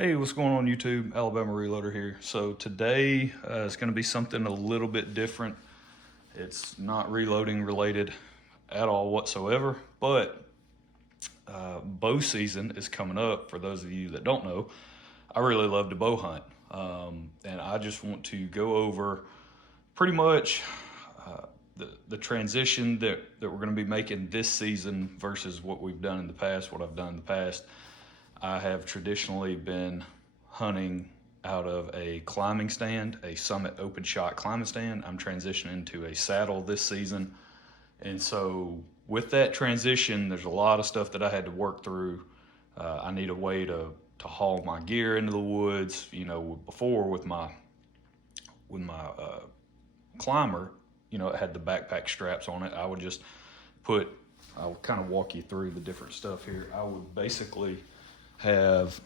Hey, what's going on YouTube? Alabama Reloader here. So today is going to be something a little bit different. It's not reloading related at all whatsoever, but bow season is coming up. For those of you that don't know, I really love to bow hunt. And I just want to go over pretty much the transition that we're going to be making this season versus what we've done in the past, what I've done in the past. I have traditionally been hunting out of a climbing stand, a Summit open shot climbing stand. I'm transitioning to a saddle this season. And so with that transition, there's a lot of stuff that I had to work through. I need a way to haul my gear into the woods. You know, before with my climber, you know, it had the backpack straps on it. I'll kind of walk you through the different stuff here. I would basically have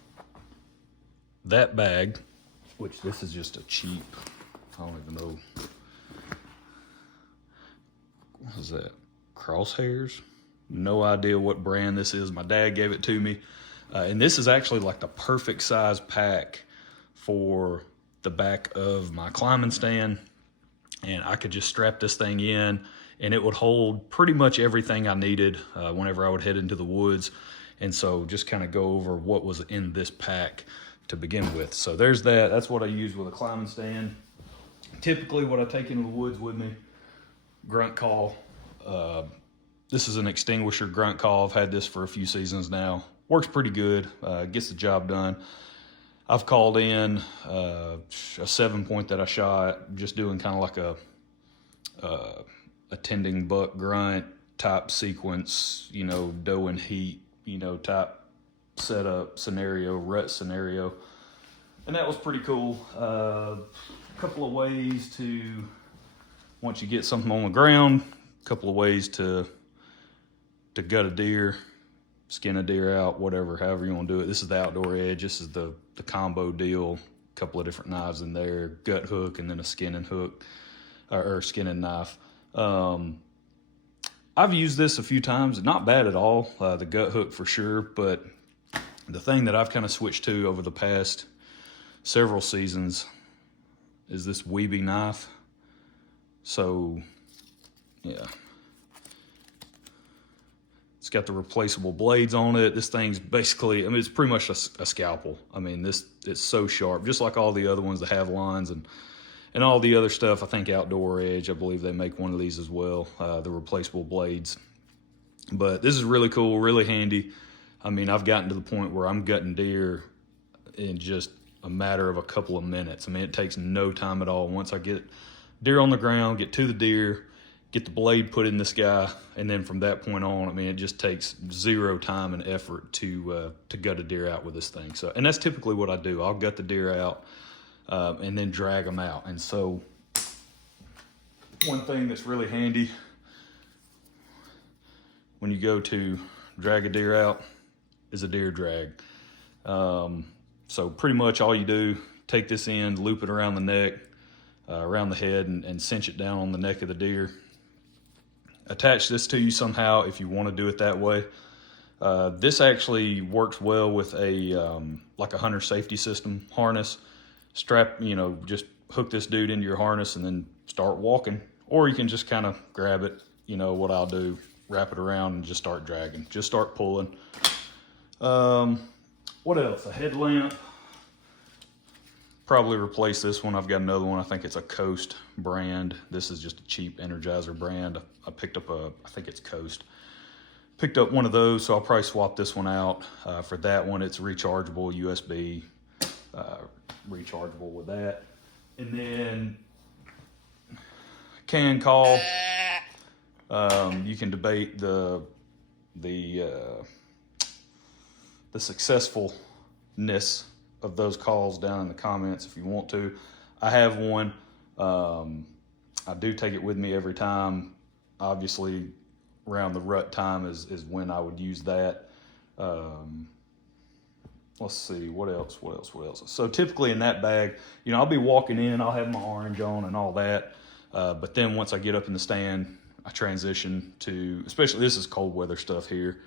that bag, which this is just a cheap, I don't even know, what is that, Crosshairs? No idea what brand this is. My dad gave it to me. And this is actually like the perfect size pack for the back of my climbing stand. And I could just strap this thing in and it would hold pretty much everything I needed whenever I would head into the woods. And so just kind of go over what was in this pack to begin with. So there's that. That's what I use with a climbing stand. Typically what I take into the woods with me, Grunt Call. This is an extinguisher Grunt Call. I've had this for a few seasons now. Works pretty good, gets the job done. I've called in a 7-point that I shot, just doing kind of like a tending buck grunt type sequence, you know, doe and heat, you know, type setup scenario, rut scenario. And that was pretty cool. A couple of ways to, once you get something on the ground, a couple of ways to gut a deer, skin a deer out, whatever, however you want to do it. This is the outdoor edge. This is the combo deal. A couple of different knives in there, gut hook and then a skin and hook, or skin and knife. I've used this a few times, not bad at all, the gut hook for sure, but the thing that I've kind of switched to over the past several seasons is this Weeby knife. So, yeah. It's got the replaceable blades on it. This thing's basically, I mean, it's pretty much a scalpel. I mean, it's so sharp, just like all the other ones that have lines and all the other stuff. I think Outdoor Edge, I believe they make one of these as well, the replaceable blades. But this is really cool, really handy. I mean, I've gotten to the point where I'm gutting deer in just a matter of a couple of minutes. I mean, it takes no time at all. Once I get deer on the ground, get to the deer, get the blade put in this guy, and then from that point on, I mean, it just takes zero time and effort to gut a deer out with this thing. So, and that's typically what I do. I'll gut the deer out and then drag them out. And so one thing that's really handy when you go to drag a deer out is a deer drag. So pretty much all you do, take this end, loop it around the neck, around the head, and cinch it down on the neck of the deer. Attach this to you somehow if you want to do it that way. This actually works well with a like a hunter safety system harness. Strap, you know, just hook this dude into your harness and then start walking. Or you can just kind of grab it, you know, what I'll do, wrap it around and just start dragging, just start pulling. What else? A headlamp. Probably replace this one. I've got another one. I think it's a Coast brand. This is just a cheap Energizer brand. I picked up I think it's Coast. Picked up one of those, so I'll probably swap this one out. For that one, it's rechargeable, USB, rechargeable with that. And then can call. You can debate the successfulness of those calls down in the comments if you want to. I have one. I do take it with me every time. Obviously, around the rut time is when I would use that. Let's see, what else? So typically in that bag, you know, I'll be walking in, I'll have my orange on and all that. But then once I get up in the stand, I transition to, especially this is cold weather stuff here,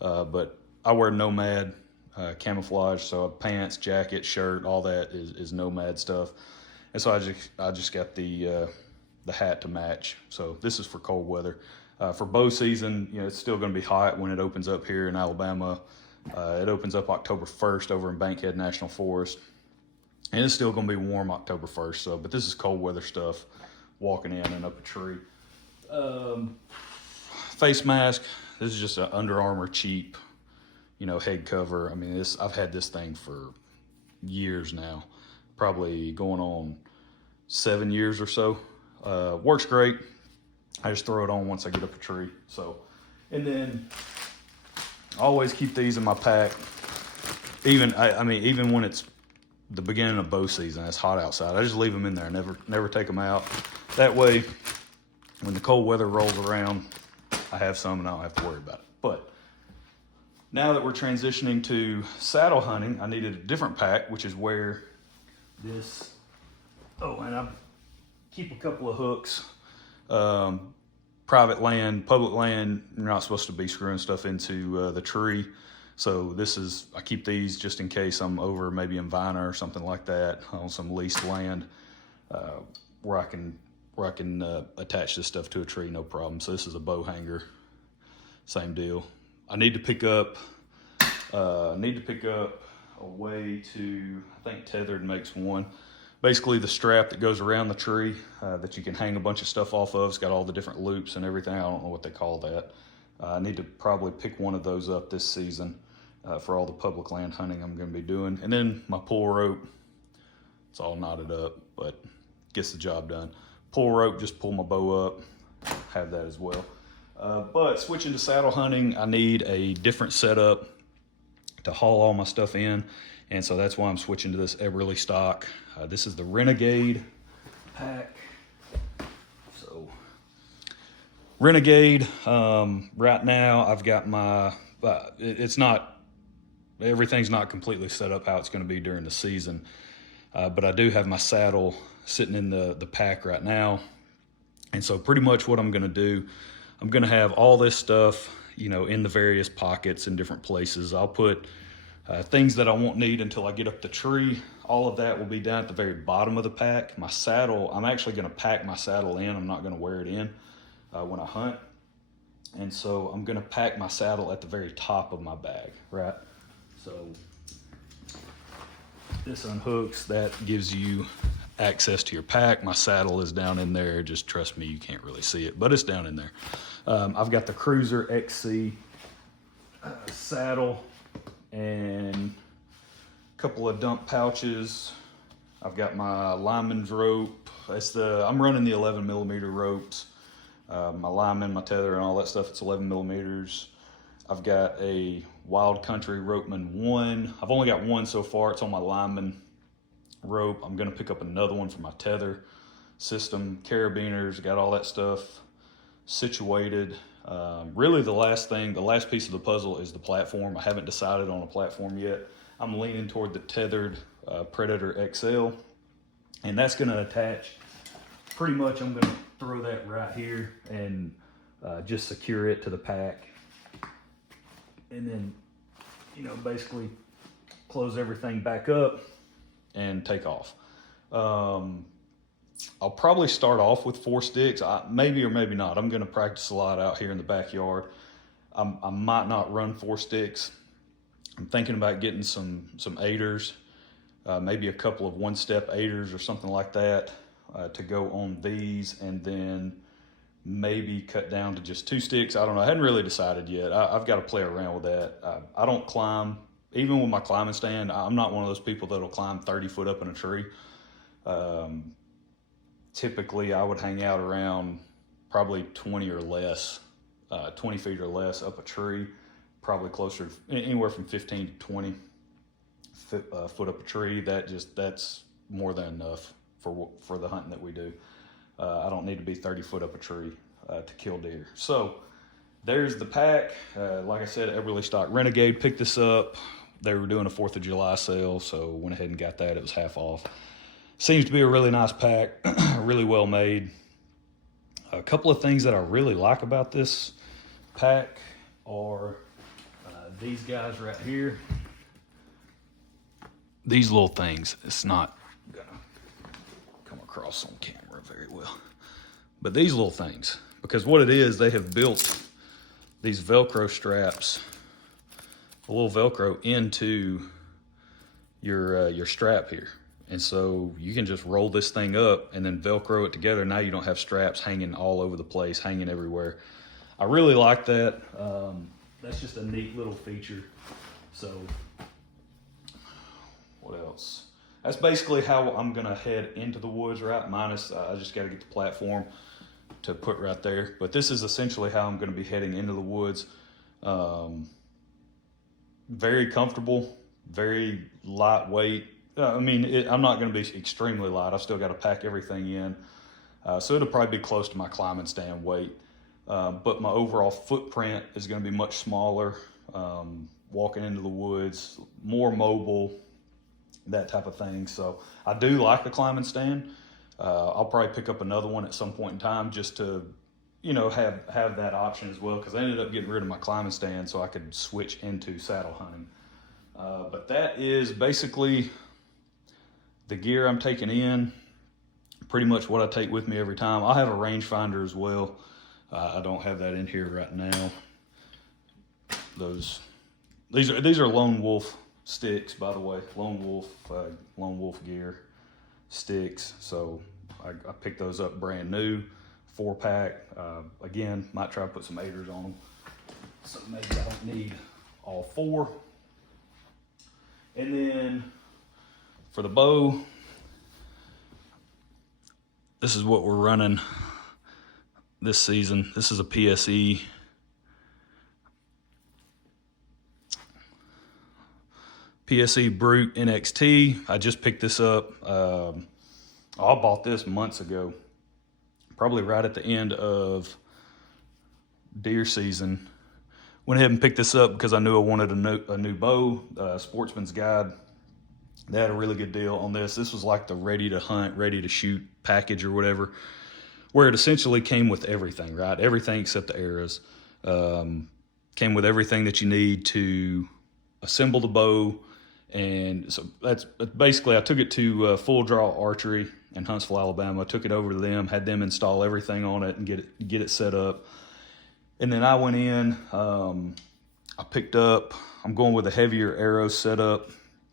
but I wear Nomad camouflage. So pants, jacket, shirt, all that is Nomad stuff. And so I just got the hat to match. So this is for cold weather. For bow season, you know, it's still going to be hot when it opens up here in Alabama. It opens up October 1st over in Bankhead National Forest. And it's still going to be warm October 1st. So, but this is cold weather stuff, walking in and up a tree. Face mask. This is just an Under Armour cheap, you know, head cover. I mean, I've had this thing for years now, probably going on 7 years or so. Works great. I just throw it on once I get up a tree. So, and then I always keep these in my pack. Even even when it's the beginning of bow season, it's hot outside, I just leave them in there. Never take them out. That way, when the cold weather rolls around, I have some and I don't have to worry about it. But now that we're transitioning to saddle hunting, I needed a different pack, which is where this, and I keep a couple of hooks. Private land, public land, you're not supposed to be screwing stuff into the tree. So I keep these just in case I'm over maybe in Vina or something like that on some leased land where I can attach this stuff to a tree, no problem. So this is a bow hanger, same deal. I need to pick up a way to, I think Tethered makes one. Basically the strap that goes around the tree that you can hang a bunch of stuff off of. It's got all the different loops and everything. I don't know what they call that. I need to probably pick one of those up this season for all the public land hunting I'm going to be doing. And then my pull rope, it's all knotted up, but gets the job done. Pull rope, just pull my bow up, have that as well. But switching to saddle hunting, I need a different setup to haul all my stuff in. And so that's why I'm switching to this Eberly stock. This is the Renegade Pack. So Renegade, right now I've got my, everything's not completely set up how it's going to be during the season. But I do have my saddle sitting in the pack right now. And so pretty much what I'm going to do, I'm going to have all this stuff, you know, in the various pockets in different places. I'll put things that I won't need until I get up the tree. All of that will be down at the very bottom of the pack. My saddle, I'm actually going to pack my saddle in. I'm not going to wear it in when I hunt. And so I'm going to pack my saddle at the very top of my bag, right? So this unhooks, that gives you access to your pack. My saddle is down in there. Just trust me, you can't really see it, but it's down in there. I've got the Cruiser XC saddle and a couple of dump pouches. I've got my lineman's rope. I'm running the 11 millimeter ropes. My lineman, my tether, and all that stuff, it's 11 millimeters. I've got a Wild Country Ropeman 1. I've only got one so far. It's on my lineman rope. I'm going to pick up another one for my tether system. Carabiners, got all that stuff situated. Really the last piece of the puzzle is the platform. I haven't decided on a platform yet. I'm leaning toward the tethered Predator XL, and that's going to attach. Pretty much I'm going to throw that right here and just secure it to the pack. And then, you know, basically close everything back up and take off. I'll probably start off with 4 sticks, maybe or maybe not. I'm going to practice a lot out here in the backyard. I might not run 4 sticks. I'm thinking about getting some aiders, maybe a couple of 1-step aiders or something like that to go on these, and then maybe cut down to just 2 sticks. I don't know. I hadn't really decided yet. I've got to play around with that. I don't climb. Even with my climbing stand, I'm not one of those people that'll climb 30 foot up in a tree. Typically, I would hang out around probably 20 or less, 20 feet or less up a tree, probably closer, anywhere from 15 to 20 foot up a tree. That's more than enough for the hunting that we do. I don't need to be 30 foot up a tree to kill deer. So there's the pack. Like I said, Eberly stock Renegade. Picked this up. They were doing a 4th of July sale, so went ahead and got that. It was half off. Seems to be a really nice pack, really well made. A couple of things that I really like about this pack are these guys right here. these little things, it's not gonna come across on camera very well, but these little things, because what it is, they have built these Velcro straps, a little Velcro into your strap here. And so you can just roll this thing up and then Velcro it together. Now you don't have straps hanging all over the place, hanging everywhere. I really like that. That's just a neat little feature. So what else? That's basically how I'm gonna head into the woods, right? Minus, I just gotta get the platform to put right there. But this is essentially how I'm gonna be heading into the woods. Very comfortable, very lightweight. I mean, I'm not gonna be extremely light. I've still gotta pack everything in. So it'll probably be close to my climbing stand weight. But my overall footprint is gonna be much smaller. Walking into the woods, more mobile, that type of thing. So I do like the climbing stand. I'll probably pick up another one at some point in time just to, you know, have that option as well, because I ended up getting rid of my climbing stand so I could switch into saddle hunting. But that is basically the gear I'm taking in, pretty much what I take with me every time. I'll have a rangefinder as well. I don't have that in here right now. These are Lone Wolf sticks, by the way. Lone Wolf gear sticks. So I picked those up brand new, 4-pack. Again, might try to put some 8ers on them. So maybe I don't need all 4. And then for the bow, this is what we're running this season. This is a PSE. PSE Brute NXT. I just picked this up. I bought this months ago, probably right at the end of deer season. Went ahead and picked this up because I knew I wanted a new bow. Sportsman's Guide, they had a really good deal on this. This was like the ready to hunt, ready to shoot package or whatever, where it essentially came with everything, right? Everything except the arrows. Came with everything that you need to assemble the bow. And so that's basically, I took it to Full Draw Archery in Huntsville, Alabama. I took it over to them, had them install everything on it and get it set up. And then I went in, I picked up, I'm going with a heavier arrow setup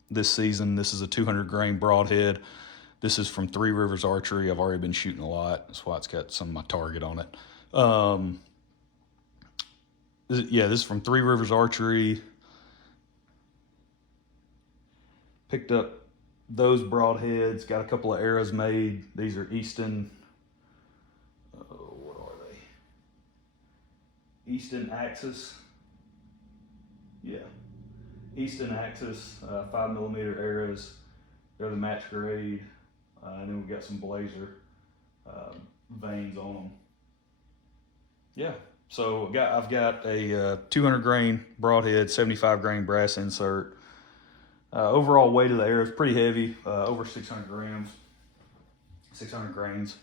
this season. This is a 200 grain broadhead. This is from Three Rivers Archery. I've already been shooting a lot. That's why it's got some of my target on it. Yeah, this is from Three Rivers Archery. Picked up those broadheads, got a couple of arrows made. These are Easton, what are they? Easton Axis. Yeah, Easton Axis 5mm arrows. They're the match grade. And then we've got some Blazer veins on them. Yeah, so I've got a 200 grain broadhead, 75 grain brass insert. Overall weight of the arrow is pretty heavy, over 600 grams, 600 grains.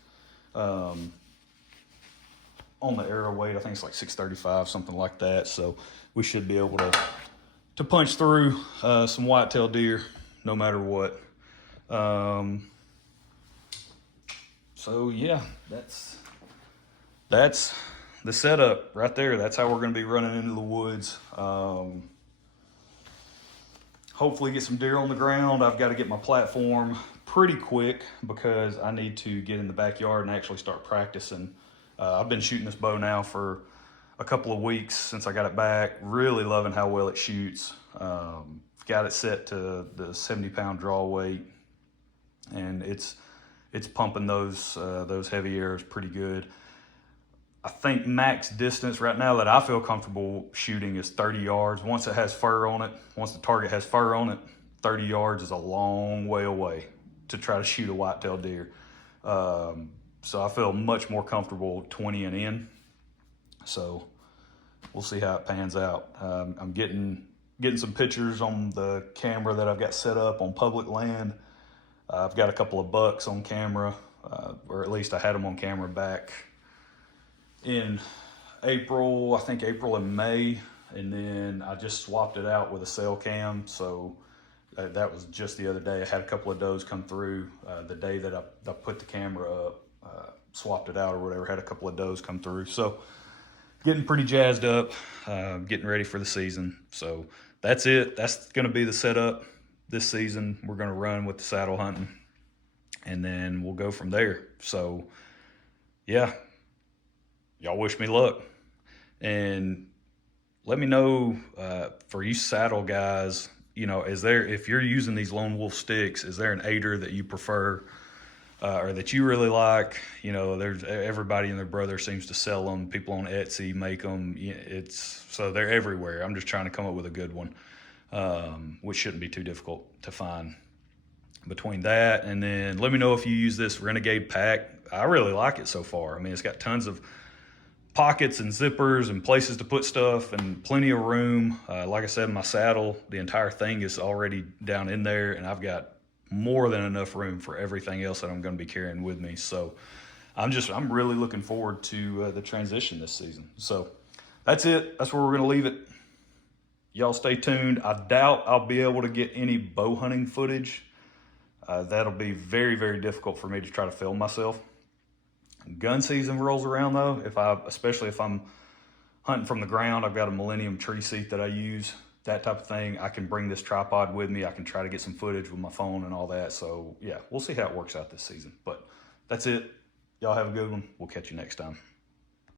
On the arrow weight, I think it's like 635, something like that. So we should be able to punch through some whitetail deer no matter what. So yeah, that's the setup right there. That's how we're going to be running into the woods. Hopefully get some deer on the ground. I've got to get my platform pretty quick because I need to get in the backyard and actually start practicing. I've been shooting this bow now for a couple of weeks since I got it back. Really loving how well it shoots. Got it set to the 70-pound draw weight, and it's pumping those heavy arrows pretty good. I think max distance right now that I feel comfortable shooting is 30 yards. Once it has fur on it, once the target has fur on it, 30 yards is a long way away to try to shoot a whitetail deer. So I feel much more comfortable 20 and in. So we'll see how it pans out. I'm getting some pictures on the camera that I've got set up on public land. I've got a couple of bucks on camera, or at least I had them on camera back in April, I think April and May, and then I just swapped it out with a cell cam. So that was just the other day. I had a couple of does come through the day that I put the camera up, swapped it out or whatever, had a couple of does come through. So getting pretty jazzed up, getting ready for the season. So that's it. That's going to be the setup this season. We're going to run with the saddle hunting, and then we'll go from there. So yeah, y'all wish me luck. And let me know, for you saddle guys, you know, if you're using these Lone Wolf sticks, is there an aider that you prefer, or that you really like? You know, there's everybody and their brother seems to sell them. People on Etsy make them. So they're everywhere. I'm just trying to come up with a good one, which shouldn't be too difficult to find. Between that, and then let me know if you use this Renegade Pack. I really like it so far. I mean, it's got tons of pockets and zippers and places to put stuff and plenty of room. Like I said, my saddle, the entire thing is already down in there, and I've got more than enough room for everything else that I'm going to be carrying with me. So I'm really looking forward to the transition this season. So that's it. That's where we're going to leave it. Y'all stay tuned. I doubt I'll be able to get any bow hunting footage. That'll be very, very difficult for me to try to film myself. Gun season rolls around though, especially if I'm hunting from the ground, I've got a Millennium tree seat that I use, that type of thing. I can bring this tripod with me. I can try to get some footage with my phone and all that. So yeah, we'll see how it works out this season. But that's it. Y'all have a good one. We'll catch you next time.